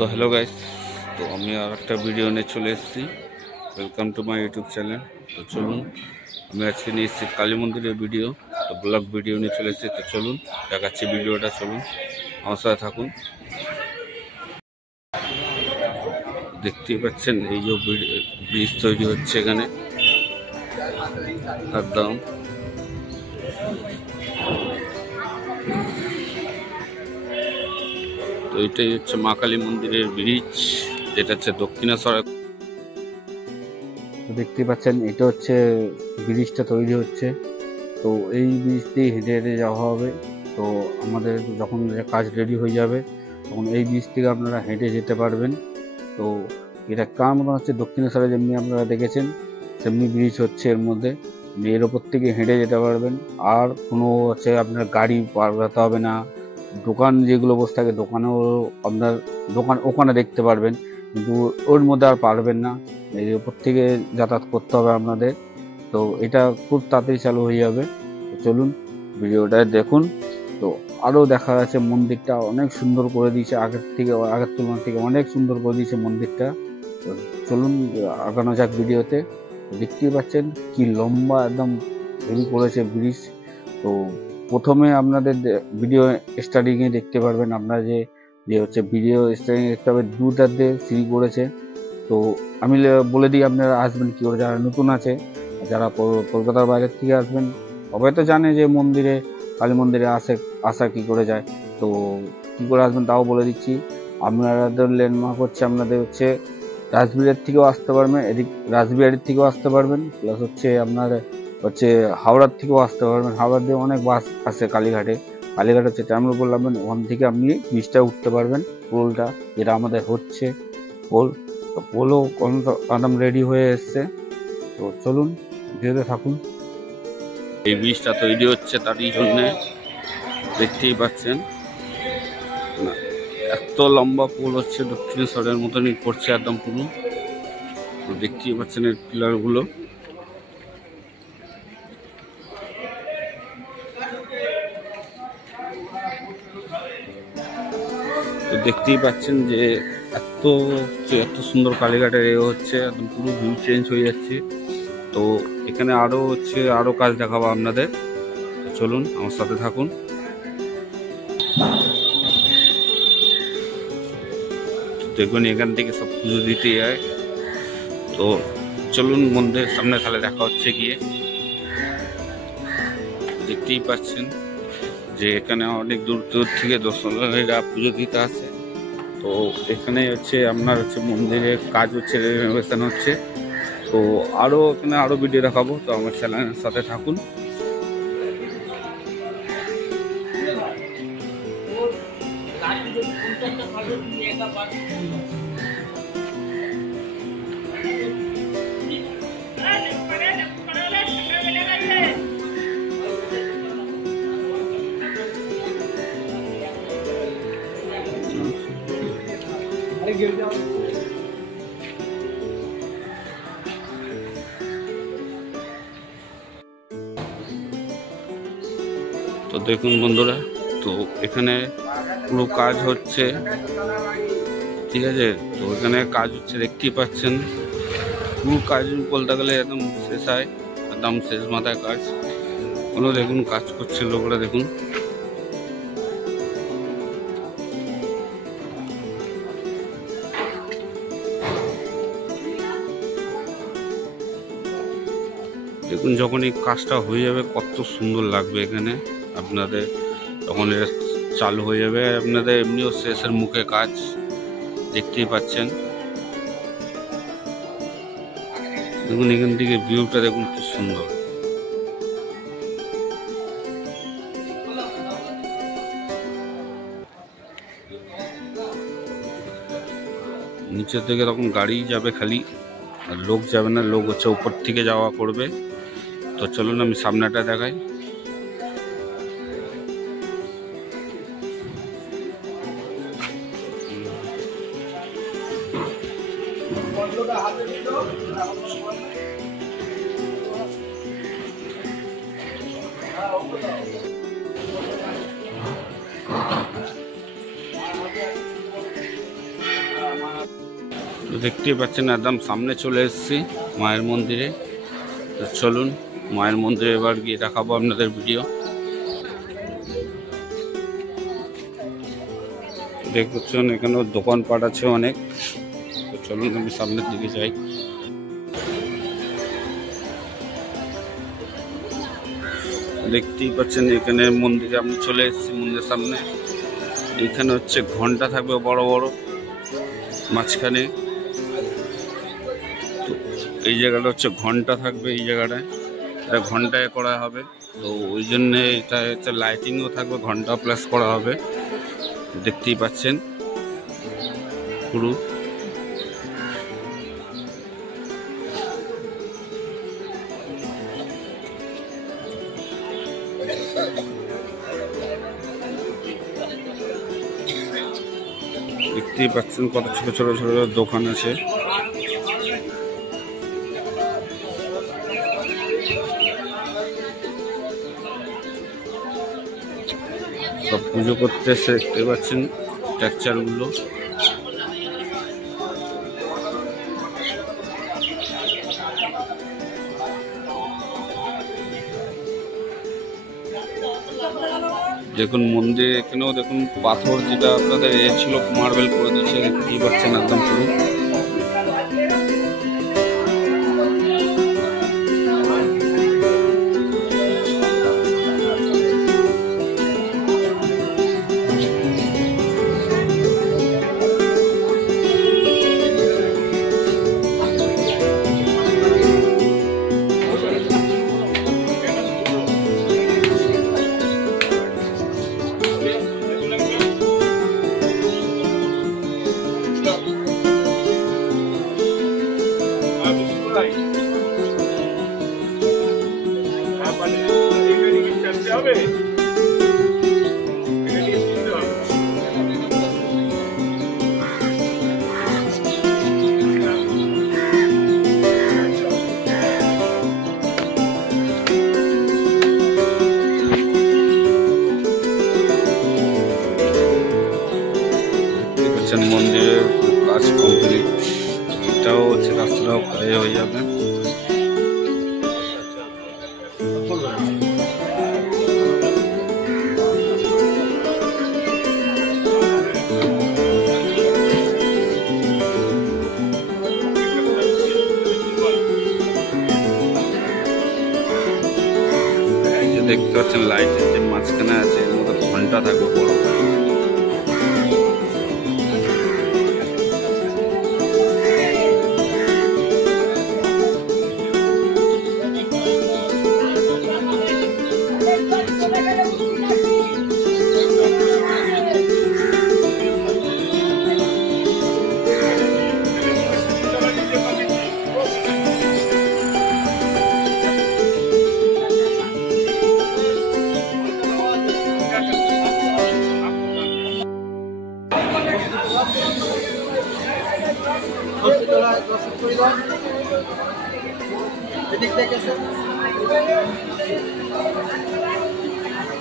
তো hello guys, তো আমি আর একটা ভিডিও নিয়ে চলে এসেছি। Welcome to my YouTube channel. তো চলুন, আমি আজকে নিয়ে এসেছি কালী মন্দিরের ভিডিও, তো ব্লগ ভিডিও নিয়ে চলে এসেছি। তো চলুন দেখাচ্ছি ভিডিওটা, চলুন আমার সাথে থাকুন। দেখতেই পাচ্ছেন এই যে ব্রিজ তৈরি হচ্ছে এখানে একদম। তো এটাই হচ্ছে মা কালী মন্দিরের ব্রিজ, যেটা হচ্ছে দক্ষিণেশ্বরে। তো দেখতে পাচ্ছেন এটা হচ্ছে ব্রিজটা তৈরি হচ্ছে। তো এই ব্রিজ দিয়ে হেঁটে হেঁটে যাওয়া হবে। তো আমাদের যখন কাজ রেডি হয়ে যাবে তখন এই ব্রিজ থেকে আপনারা হেঁটে যেতে পারবেন। তো এটা কার মতন হচ্ছে, দক্ষিণেশ্বরে যেমনি আপনারা দেখেছেন সেমনি ব্রিজ হচ্ছে এর মধ্যে। এর ওপর থেকে হেঁটে যেতে পারবেন। আর কোনো হচ্ছে আপনার গাড়ি পার হতে হবে না। দোকান যেগুলো বসে থাকে দোকানেও আপনার দোকান ওখানে দেখতে পারবেন, কিন্তু ওর মধ্যে আর পারবেন না। এর ওপর থেকে যাতায়াত করতে হবে আপনাদের। তো এটা খুব তাড়াতাড়ি চালু হয়ে যাবে। তো চলুন ভিডিওটা দেখুন। তো আরও দেখা যাচ্ছে মন্দিরটা অনেক সুন্দর করে দিয়েছে, আগের তুলনা থেকে অনেক সুন্দর করে দিয়েছে মন্দিরটা। তো চলুন আগানো যাক ভিডিওতে। দেখতেই পাচ্ছেন কি লম্বা একদম তৈরি করেছে ব্রিজ। তো প্রথমে আপনাদের ভিডিও স্টার্টিংয়ে দেখতে পারবেন আপনারা যে হচ্ছে ভিডিও স্টার্টিং দেখতে হবে দুধার দিয়ে সিঁড়ি করেছে। তো আমি বলে দিই আপনারা আসবেন কী করে, যারা নতুন আছে, যারা কলকাতার বাইরের থেকে আসবেন সবাই তো জানে যে মন্দিরে, কালী মন্দিরে আসা কী করে যায়। তো কী করে আসবেন তাও বলে দিচ্ছি। আপনাদের ল্যান্ডমার্ক হচ্ছে আপনাদের হচ্ছে রাসবিহারের থেকেও আসতে পারবেন, এদিক রাসবিহারের থেকেও আসতে পারবেন, প্লাস হচ্ছে আপনার হচ্ছে হাওড়ার থেকেও আসতে পারবেন। হাওড়ার দিয়ে অনেক বাস আসে কালীঘাটে হচ্ছে টার্মিনাল পোল নামবেন, ওখান থেকে আপনি ব্রিজটা উঠতে পারবেন। পোলটা যেটা আমাদের হচ্ছে পোল, তো পোলও একদম রেডি হয়ে এসছে। তো চলুন ভিডিওতে থাকুন। এই ব্রিজটা তৈরি হচ্ছে তারই জন্যে, দেখতেই পাচ্ছেন না এত লম্বা পোল হচ্ছে, দক্ষিণেশ্বরের মতনই করছে একদম পুরো। তো দেখতেই পাচ্ছেন এর পিলারগুলো। তো দেখতেই পাচ্ছেন যে এত সুন্দর কালীঘাটের এ হচ্ছে, একদম পুরো ভিউ চেঞ্জ হয়ে যাচ্ছে। তো এখানে আরো কাজ দেখাবো আপনাদের। তো চলুন আমার সাথে থাকুন। দেখুন এখান থেকে সব পুজো দিতে যায়। তো চলুন মন্দিরের সামনে তাহলে দেখা হচ্ছে গিয়ে। দেখতেই পাচ্ছেন যে এখানে অনেক দূর দূর থেকে দর্শনার্থীরা পুজো দিতে আসে। তো এখানে হচ্ছে আপনার হচ্ছে মন্দিরের কাজ হচ্ছে, রেনোভেশন হচ্ছে। তো এখানে আরও ভিডিও দেখাবো, তো আমার চ্যানেলের সাথে থাকুন। তো দেখুন বন্ধুরা, তো এখানে পুরো কাজ হচ্ছে, ঠিক আছে। তো এখানে কাজ হচ্ছে দেখতেই পাচ্ছেন, পুরো কাজ বলতে গেলে একদম শেষ হয়, একদম শেষ মাথায় কাজ। দেখুন কাজ করছে লোকরা, দেখুন। দেখুন যখন এই কাজটা হয়ে যাবে কত সুন্দর লাগবে এখানে আপনাদের, তখন এটা চালু হয়ে যাবে। আপনাদের এমনিও শেষের মুখে কাজ, দেখতেই পাচ্ছেন। দেখুন এখান থেকে ভিউটা দেখুন কি সুন্দর। নিচের থেকে তখন গাড়ি যাবে খালি, আর লোক যাবে না, লোক হচ্ছে উপর থেকে যাওয়া করবে। তো চলুন আমি সামনেটা দেখাই। দেখতেই পাচ্ছেন একদম সামনে চলে এসেছি মায়ের মন্দিরে। তো চলুন মায়ের মন্দিরে এবার গিয়ে দেখাবো আপনাদের ভিডিও। দেখছেন এখানেও দোকানপাট আছে অনেক। তো চলুন আমি সামনের দিকে যাই। দেখতেই পাচ্ছেন এখানে মন্দিরে আমি চলে এসেছি মন্দিরের সামনে। এখানে হচ্ছে ঘন্টা থাকবে বড় বড় মাঝখানে। এই জায়গাটা হচ্ছে ঘন্টা থাকবে, এই জায়গাটায় এটা ঘন্টায় করা হবে। তো ওই জন্যে এটা হচ্ছে লাইটিংও থাকবে, ঘন্টা প্লাস করা হবে। দেখতেই পাচ্ছেন পুরো। দেখতেই পাচ্ছেন কত ছোট ছোট ছোট দোকান আছে। সব পুজো করতে এসে দেখতে পাচ্ছেন স্ট্রাকচারগুলো। দেখুন মন্দির এখানেও দেখুন পাথর যেটা আপনাদের এ ছিল মার্বেল করে দিয়েছে, দেখতেই পাচ্ছেন একদম পুরো। মন্দিরের কাজ কমপ্লিট, এটাও হচ্ছে রাস্তাটাও প্রায় হয়ে যাবে। দেখতে পাচ্ছেন লাইটের যে মাঝখানে আছে এর মধ্যে ঘন্টা থাকবে বড়।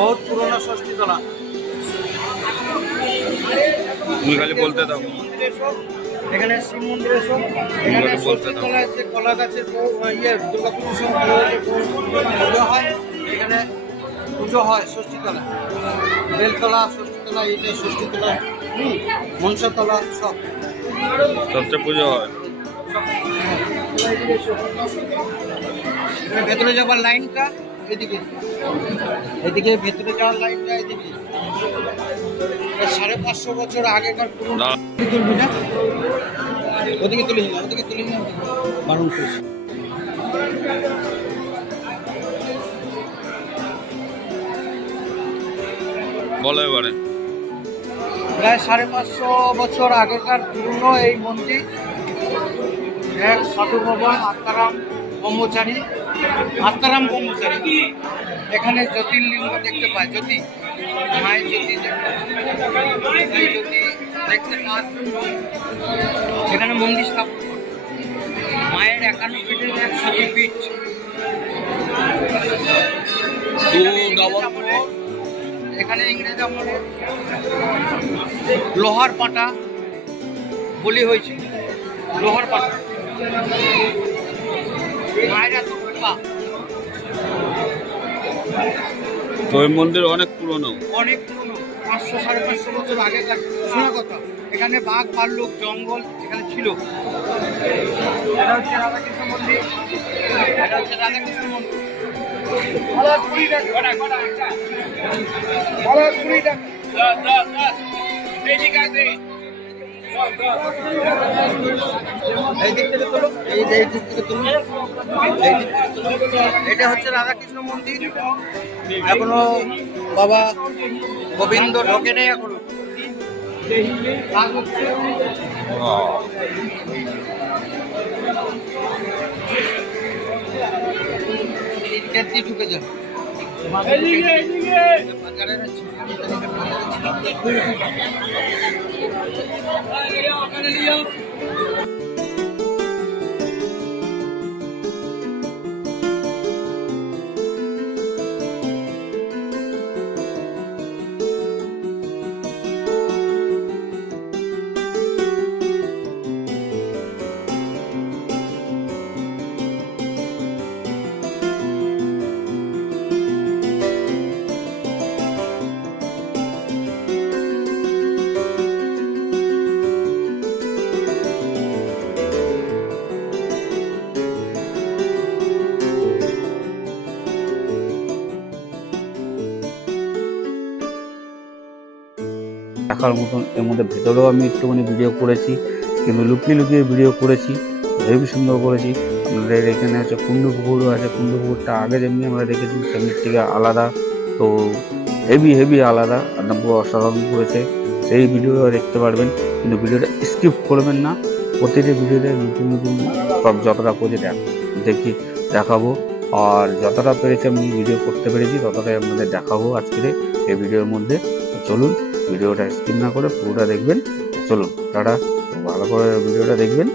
बहुत पुराना षष्ठी तला খালি বলতে দাও। এখানে শিব মন্দিরের সব এখানে ষষ্ঠী তলায় যে কলা গাছের দুর্গা পুজোর সময় পুজো হয়। এখানে পুজো হয় ষষ্ঠী তলা, বেলতলা, ষষ্ঠী তলা, এটা ষষ্ঠী তলা, মনসা তলা, সব সবচেয়ে পুজো হয়। ভেতরে যাবার লাইনটা এদিকে, এদিকে ভেতরে যাওয়ার লাইনটা এদিকে। 550 বছর আগেকার পুরনো। তুলবি না, ওদিকে তুলে নিলাম, ওদিকে তুলে নিলাম, বারণ করছি। বলো এবারে। প্রায় 550 বছর আগেকার পুরনো এই মন্দির। এক সাধু বাবা আত্মারাম ব্রহ্মচারী এখানে জ্যোতির্লিঙ্গ দেখতে পায়। জ্যোতি, মায়ের জ্যোতি দেখতে পাওয়ার জন্য এখানে মন্দির স্থাপন করে। মায়ের 51 ফিটের 100 ফিট। এখানে ইংরেজ আমলে লোহার পাটা বলি হয়েছিল। লোহার পাথর। মায়ের এত কৃপা। তো এই মন্দির অনেক পুরনো, অনেক পুরনো, 500-550 বছর আগেকার শোনা কথা। এখানে বাঘ ভাল্লুক জঙ্গল এখানে ছিল। এটা হচ্ছে রাধাকৃষ্ণ মন্দির। এটা হচ্ছে রাধাকৃষ্ণ মন্দির। এই দিক থেকে তুলো, এই দিক থেকে তুলো, এই দিক থেকে তুলো। এটা হচ্ছে রাধাকৃষ্ণ মন্দির। এখনো বাবা গোবিন্দ ঢোকে নেই এখনো। ঢুকে যান দেখার মতন। এর মধ্যে ভেতরেও আমি একটুখানি ভিডিও করেছি, কিন্তু লুকিয়ে লুকিয়ে ভিডিও করেছি, হেবি সুন্দর করেছি। আমাদের এখানে হচ্ছে কুন্ডু পুকুরও আছে। কুন্ডু পুকুরটা আগে যেমনি আমরা দেখেছি সেমনির থেকে আলাদা, তো হেভি আলাদা, একদম পুরো অসাধারণ করেছে। সেই ভিডিও দেখতে পারবেন, কিন্তু ভিডিওটা স্কিপ করবেন না। প্রতিটি ভিডিওতে নতুন নতুন সব যতটা করে দেখাবো, আর যতটা পেরেছি আমি ভিডিও করতে পেরেছি ততটাই আপনাদের দেখাবো আজকের এই ভিডিওর মধ্যে। চলুন ভিডিওটা স্কিপ না করে পুরোটা দেখবেন। চলুন টাটা, ভালো করে ভিডিওটা দেখবেন।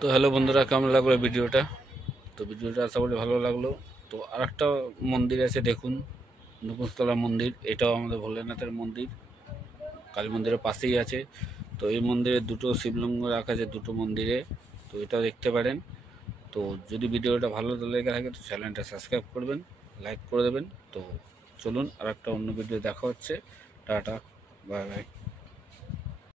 তো হ্যালো বন্ধুরা, কেমন লাগলো ভিডিওটা? তো ভিডিওটা আশা করি ভালো লাগলো। তো আরেকটা মন্দির আছে দেখুন, নকুশতলা মন্দির। এটাও আমাদের ভোলেনাথের মন্দির, কালী মন্দিরের পাশেই আছে। তো এই মন্দিরে দুটো শিবলিঙ্গ রাখা আছে দুটো মন্দিরে, তো এটাও দেখতে পারেন। তো যদি ভিডিওটা ভালো লেগে থাকে তো চ্যানেলটা সাবস্ক্রাইব করবেন, লাইক করে দেবেন। তো চলুন আরেকটা অন্য ভিডিও দেখা হচ্ছে। Tata, bye bye.